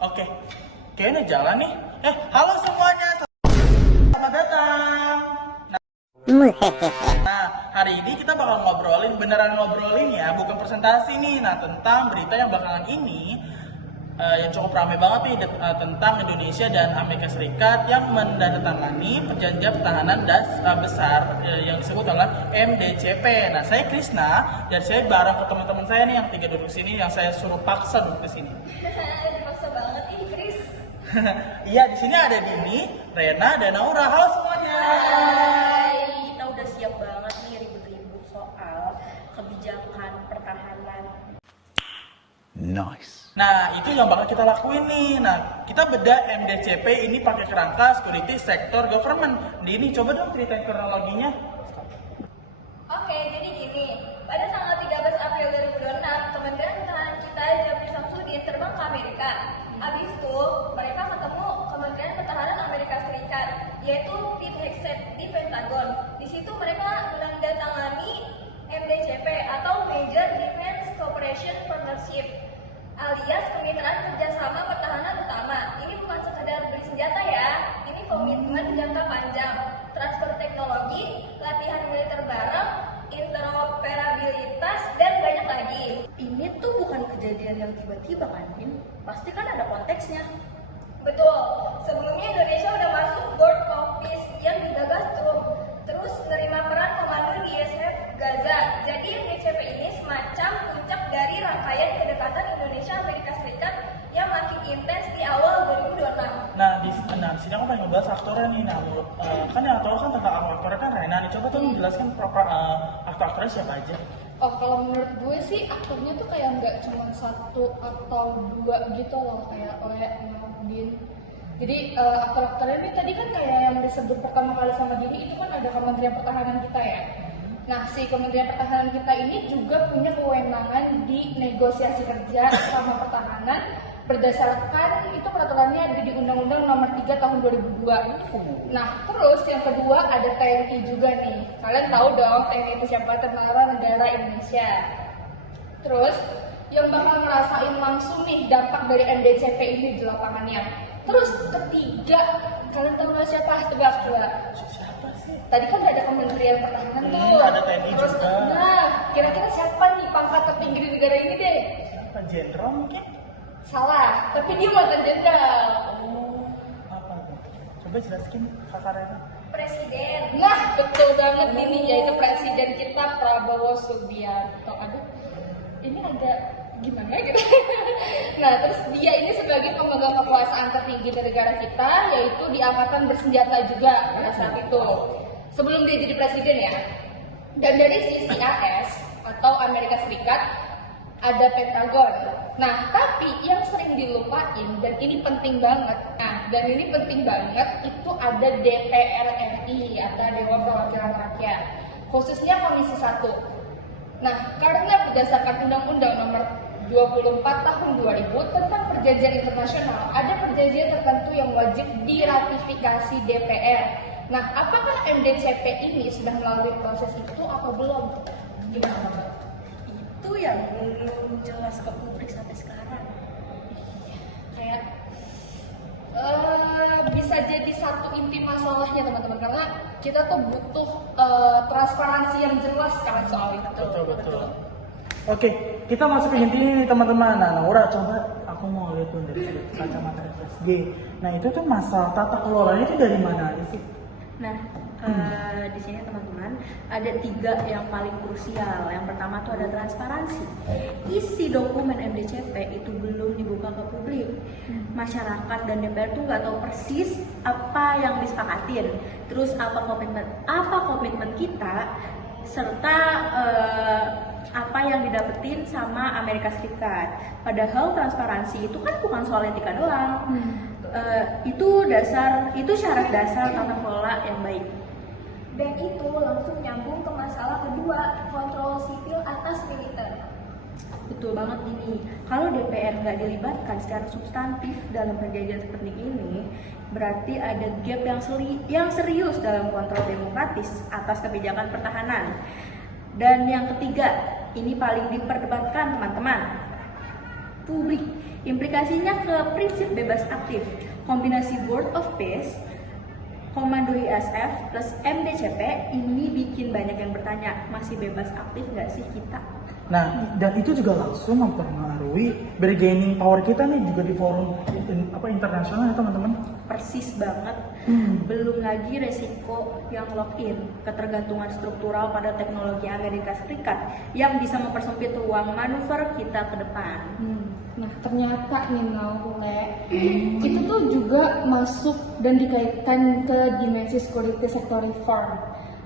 Oke, kayaknya jalan nih. Halo semuanya, selamat datang. Nah, hari ini kita bakal beneran ngobrolin ya, bukan presentasi nih. Nah, tentang berita yang belakangan ini yang cukup ramai banget nih tentang Indonesia dan Amerika Serikat yang menandatangani perjanjian pertahanan besar yang disebut adalah MDCP. Nah, saya Krisna dan saya bareng ke teman-teman saya nih yang 3 duduk sini yang saya suruh paksa duduk ke sini. Dipaksa banget nih, Chris. Iya, di sini ada Dini, Rena, dan Naura. Halo semuanya. Hai, kita udah siap banget nih ribut-ribut soal kebijakan pertahanan. Nice. Nah, itu yang bakal kita lakuin nih. Nah, kita beda MDCP ini pakai kerangka Security Sector Government. Dini, coba dong ceritain kronologinya. Oke, jadi gini. Pada tanggal 13 April 2026, Kementerian Pertahanan kita Jafri Samsudin terbang ke Amerika. Habis itu, mereka ketemu Kementerian Pertahanan Amerika Serikat, yaitu Pete Hegseth di Pentagon. Di situ mereka menandatangani MDCP atau Major Defense Cooperation Partnership, alias Kemitraan Kerjasama Pertahanan Utama. Ini bukan sekadar beli senjata ya, ini komitmen jangka panjang, transfer teknologi, latihan militer bareng, interoperabilitas, dan banyak lagi. Ini tuh bukan kejadian yang tiba-tiba kan, Min? Pasti kan ada konteksnya. Betul, sebelumnya Indonesia udah masuk Board of Peace yang digagas Trump, terus menerima peran komando di ISF Gaza. Jadi MDCP ini semacam puncak dari rangkaian kedekatan Indonesia Amerika Serikat yang makin intens di awal 2026. Nah, di sini aku pengen ngebahas aktornya nih. Nah, kan yang tahu kan tentang aktornya kan Rena nih. Coba tuh menjelaskan aktornya siapa aja. Oh, kalau menurut gue sih aktornya tuh kayak nggak cuma 1 atau 2 gitu loh, kayak oleh Din. Jadi aktor-aktornya ini tadi kan kayak yang disebut pertama kali sama Dini itu kan ada Kementerian Pertahanan kita ya. Nah, si Kementerian Pertahanan kita ini juga punya kewenangan di negosiasi kerja sama pertahanan berdasarkan itu peraturannya ada di Undang-Undang Nomor 3 Tahun 2002. Nah, terus yang kedua ada TNI juga nih. Kalian tahu dong TNI itu siapa? Tentara Negara Indonesia. Terus yang bakal ngerasain langsung nih dampak dari MDCP ini di lapangannya. Terus ketiga, kalian tahu nggak siapa? Tebak. Siapa sih? Tadi kan ada Kementerian Pertahanan tuh. Ada TNI Terus, juga. nah, kira-kira siapa nih pangkat tertinggi di negara ini deh? Siapa? Jenderal mungkin? Salah, tapi dia mantan jenderal. Apa tuh? Coba jelaskin kakak Rena. Presiden. Nah, betul banget ini yaitu Presiden kita Prabowo Subianto. Aduh, ini ada gimana gitu. Nah, terus dia ini sebagai pemegang kekuasaan tertinggi di negara kita, yaitu di angkatan bersenjata juga pada saat itu. Sebelum dia jadi presiden ya. Dan dari sisi AS atau Amerika Serikat ada Pentagon. Nah, tapi yang sering dilupain dan ini penting banget. Nah, dan ini penting banget itu ada DPR RI atau Dewan Perwakilan Rakyat, khususnya Komisi 1. Nah, karena berdasarkan Undang-Undang Nomor 24 Tahun 2000 tentang perjanjian internasional, ada perjanjian tertentu yang wajib diratifikasi DPR. Nah, apakah MDCP ini sudah melalui proses itu atau belum? Gimana? Itu yang belum jelas ke publik sampai sekarang. Kayak bisa jadi satu inti masalahnya teman-teman, karena kita tuh butuh transparansi yang jelas kan soal itu. Betul. Oke, kita masuk ke inti nih teman-teman. Nah, Naura, coba aku mau lihat tuh dari kacamata FSG. Nah, itu tuh masalah tata kelolanya itu dari mana aja sih? Nah, di sini teman-teman ada 3 yang paling krusial. Yang pertama tuh ada transparansi. Isi dokumen MDCP itu belum dibuka ke publik. Masyarakat dan DPR tuh nggak tahu persis apa yang disepakatin. Terus apa komitmen kita, serta apa yang didapetin sama Amerika Serikat. Padahal transparansi itu kan bukan soal etika doang. Itu syarat dasar tata kelola yang baik. Dan itu langsung nyambung ke masalah kedua, kontrol sipil atas militer. Betul banget ini. Kalau DPR nggak dilibatkan secara substantif dalam perjanjian seperti ini, berarti ada gap yang serius dalam kontrol demokratis atas kebijakan pertahanan. Dan yang ketiga, ini paling diperdebatkan teman-teman. Publik Implikasinya ke prinsip bebas aktif, kombinasi Board of Peace, Komando ISF plus MDCP ini bikin banyak yang bertanya, masih bebas aktif nggak sih kita? Nah, dan itu juga langsung mempengaruhi bargaining power kita nih juga di forum internasional ya teman-teman. Persis banget. Belum lagi resiko yang lock-in, ketergantungan struktural pada teknologi Amerika Serikat yang bisa mempersempit ruang manuver kita ke depan. Nah ternyata nih Naule, itu tuh juga masuk dan dikaitkan ke dimensi security sector reform.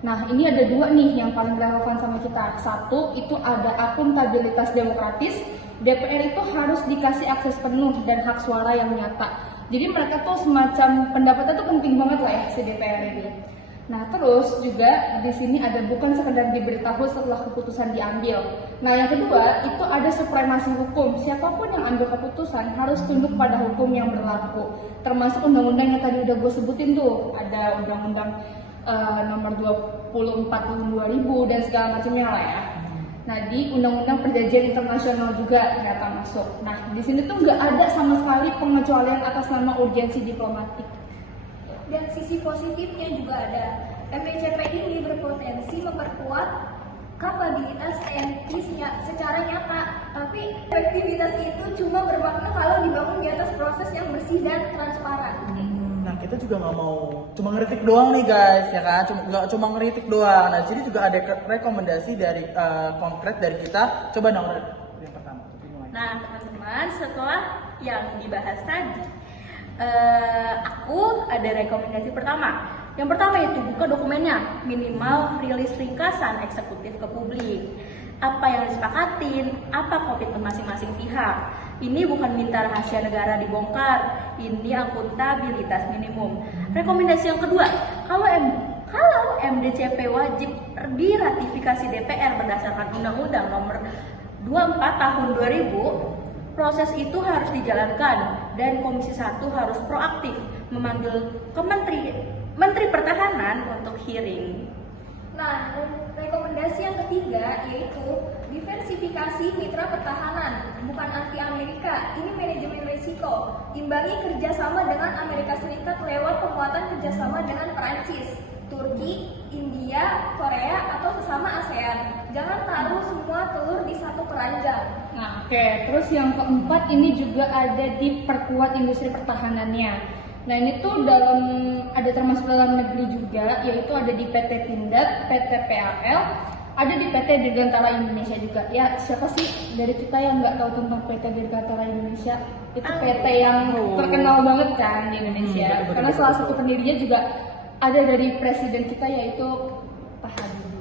Nah ini ada dua nih yang paling relevan sama kita. Satu itu ada akuntabilitas demokratis. DPR itu harus dikasih akses penuh dan hak suara yang nyata. Jadi mereka tuh semacam pendapatnya tuh penting banget lah ya si DPR ini. Nah terus juga di sini ada bukan sekedar diberitahu setelah keputusan diambil. Nah yang kedua itu ada supremasi hukum. Siapapun yang ambil keputusan harus tunduk pada hukum yang berlaku. Termasuk undang-undang yang tadi udah gue sebutin tuh. Ada undang-undang nomor 24 tahun 2000 dan segala macamnya lah ya. Nah di undang-undang perjanjian internasional juga ternyata masuk. Nah di sini tuh nggak ada sama sekali pengecualian atas nama urgensi diplomatik. Dan sisi positifnya juga ada. MDCP ini berpotensi memperkuat kapabilitas TNI secara nyata, tapi efektivitas itu cuma bermakna kalau dibangun di atas proses yang bersih dan transparan. Nah kita juga nggak mau cuma ngeritik doang nih guys ya kan, nggak cuma ngeritik doang. Nah jadi juga ada rekomendasi dari konkret dari kita. Coba nomor yang pertama. Nah teman-teman, setelah yang dibahas tadi, aku ada rekomendasi pertama. Yang pertama itu buka dokumennya, minimal rilis ringkasan eksekutif ke publik. Apa yang disepakatin, apa komitmen masing-masing pihak. Ini bukan minta rahasia negara dibongkar, ini akuntabilitas minimum. Rekomendasi yang kedua, kalau MDCP wajib diratifikasi DPR berdasarkan Undang-Undang Nomor 24 Tahun 2000, proses itu harus dijalankan dan Komisi 1 harus proaktif memanggil Menteri Pertahanan untuk hearing. Nah, rekomendasi yang ketiga yaitu diversifikasi mitra pertahanan, bukan anti Amerika. Ini manajemen risiko. Imbangi kerjasama dengan Amerika Serikat lewat penguatan kerjasama dengan Perancis, Turki, India, Korea, atau sesama ASEAN. Jangan taruh semua telur di satu keranjang. Nah, oke. Terus yang keempat ini juga ada di perkuat industri pertahanannya. Nah ini tuh termasuk dalam negeri juga, yaitu ada di PT Pindad, PT PAL, ada di PT Dirgantara Indonesia juga. Ya siapa sih dari kita yang nggak tahu tentang PT Dirgantara Indonesia? Itu PT yang terkenal banget kan di Indonesia. Betul. Karena salah satu pendirinya juga ada dari presiden kita yaitu Pak Habibie.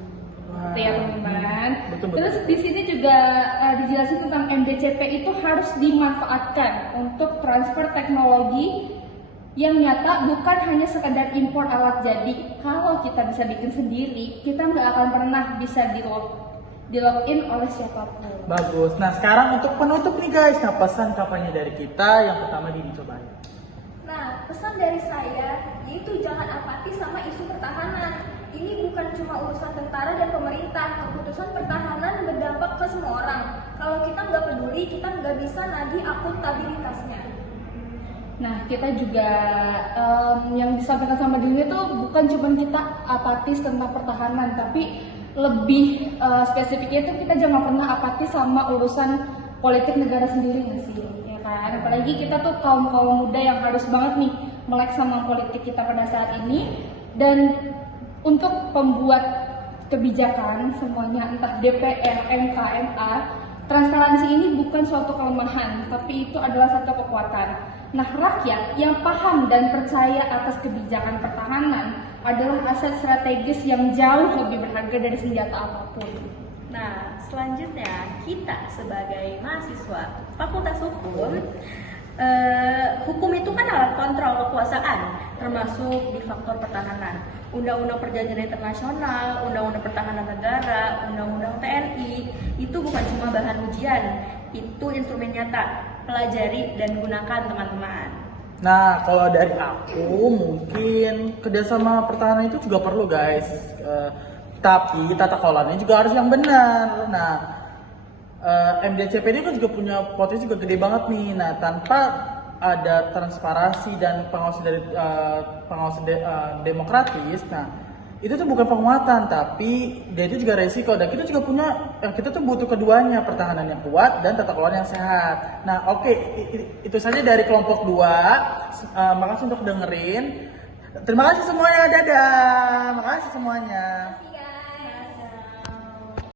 Itu ya teman-teman. Terus di sini juga dijelasin tentang MDCP itu harus dimanfaatkan untuk transfer teknologi yang nyata, bukan hanya sekedar impor alat jadi. Kalau kita bisa bikin sendiri, kita nggak akan pernah bisa di login oleh siapapun. Bagus. Nah sekarang untuk penutup nih guys, nah pesan kampanye dari kita yang pertama dicobain. Nah, pesan dari saya yaitu jangan apatis sama isu pertahanan. Ini bukan cuma urusan tentara dan pemerintah. Keputusan pertahanan berdampak ke semua orang. Kalau kita nggak peduli, kita nggak bisa nagih akuntabilitasnya. Nah, kita juga yang disampaikan sama dirinya tuh bukan cuma kita apatis tentang pertahanan, tapi lebih spesifiknya itu kita jangan pernah apatis sama urusan politik negara sendiri nggak sih, ya kan? Apalagi kita tuh kaum muda yang harus banget nih melek sama politik kita pada saat ini. Dan untuk pembuat kebijakan semuanya, entah DPR, MK, MA, transparansi ini bukan suatu kelemahan, tapi itu adalah satu kekuatan. Nah, rakyat yang paham dan percaya atas kebijakan pertahanan adalah aset strategis yang jauh lebih berharga dari senjata apapun. Nah, selanjutnya kita sebagai mahasiswa Fakultas Hukum, hukum itu kan alat kontrol kekuasaan, termasuk di faktor pertahanan. Undang-undang Perjanjian Internasional, Undang-undang Pertahanan Negara, Undang-undang TNI, itu bukan cuma bahan ujian, itu instrumen nyata. Pelajari dan gunakan teman-teman. Nah kalau dari aku mungkin kerjasama pertahanan itu juga perlu guys. Tapi tata kelolanya juga harus yang benar. Nah MDCP ini kan juga punya potensi juga gede banget nih. Nah, tanpa ada transparansi dan demokratis, nah itu tuh bukan penguatan, tapi dia itu juga resiko. Dan kita juga punya, kita tuh butuh keduanya, pertahanan yang kuat dan tata kelola yang sehat. Nah, oke, itu saja dari kelompok 2. Makasih untuk dengerin. Terima kasih semuanya, dadah. Makasih semuanya.